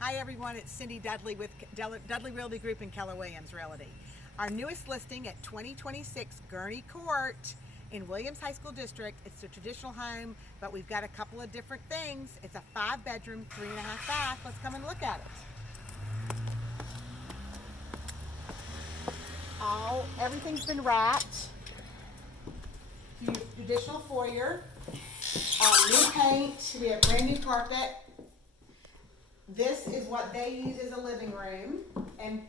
Hi everyone, it's Cindy Dudley with Dudley Realty Group and Keller Williams Realty. Our newest listing at 2026 Gurney Court in Williams High School District. It's a traditional home, but we've got a couple of different things. It's a 5-bedroom, 3.5 bath. Let's come and look at it. Everything's been wrapped. Traditional foyer, new paint, we have brand new carpet. This is what they use as a living room and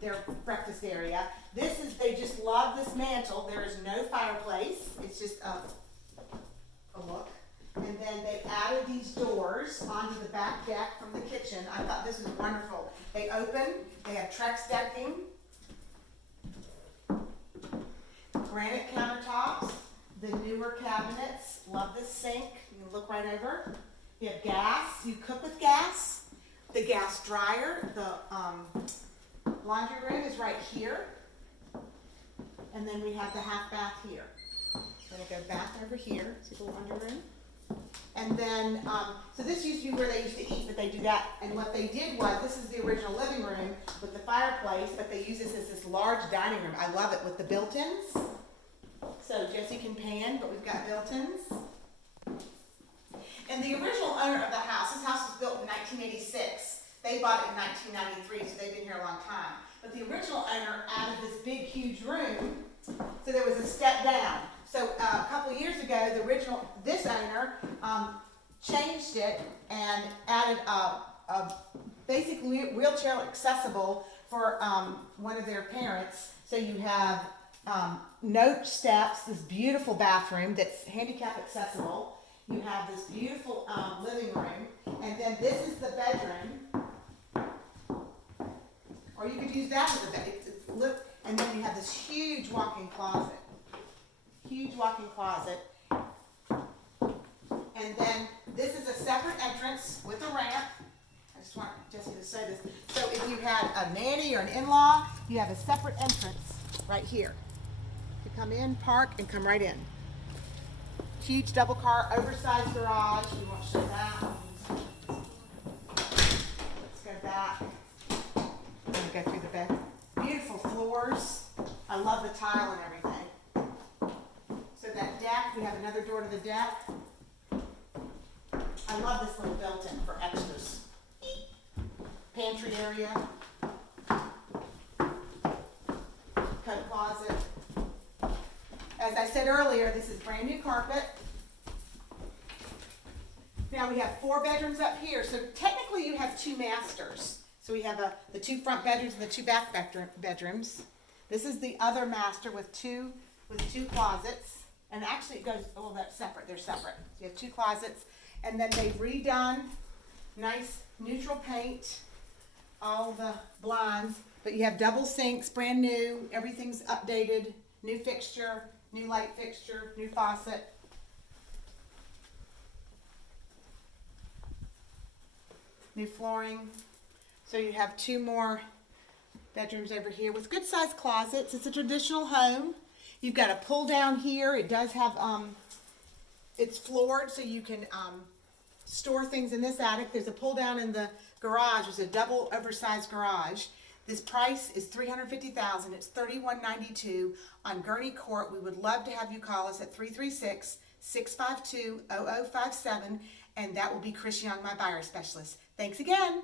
their breakfast area. They just love this mantle. There is no fireplace. It's just a look. And then they added these doors onto the back deck from the kitchen. I thought this was wonderful. They open, they have Trex decking, granite countertops, the newer cabinets. Love this sink. You can look right over. You have gas. You cook with gas. The gas dryer, the laundry room is right here. And then we have the half bath here. Then we go bath over here, see the laundry room. And then, so this used to be where they used to eat, but they do that. And what they did was, this is the original living room with the fireplace, but they use this as this large dining room. I love it with the built-ins. So Jesse can pan, but we've got built-ins. And the original owner of the house, this house was built in 1986. They bought it in 1993, so they've been here a long time. But the original owner added this big, huge room, so there was a step down. So a couple years ago, this owner changed it and added a basically wheelchair accessible for one of their parents. So you have no steps, this beautiful bathroom that's handicap accessible. You have this beautiful living room, and then this is the bedroom, or you could use that as a bed. And then you have this huge walk-in closet. Huge walk-in closet. And then this is a separate entrance with a ramp. I just want Jesse to say this. So if you had a nanny or an in-law, you have a separate entrance right here to come in, park, and come right in. Huge double car, oversized garage. We won't show that. Let's go back. I'm going to go through the bed. Beautiful floors. I love the tile and everything. So that deck, we have another door to the deck. I love this little built-in for extras. Pantry area. Coat closet. As I said earlier, this is brand new carpet. Now we have 4 bedrooms up here, so technically you have 2 masters. So we have the 2 front bedrooms and the 2 back bedrooms. This is the other master with two closets. And actually it goes, oh, that's separate. They're separate. So you have 2 closets. And then they've redone nice neutral paint, all the blinds. But you have double sinks, brand new. Everything's updated. New fixture. New light fixture, new faucet. New flooring. So you have 2 more bedrooms over here with good sized closets. It's a traditional home. You've got a pull down here. It does have, it's floored so you can store things in this attic. There's a pull down in the garage. There's a double oversized garage. This price is $350,000. It's $31.92 on Gurney Court. We would love to have you call us at 336-652-0057, and that will be Kris Young, my buyer specialist. Thanks again.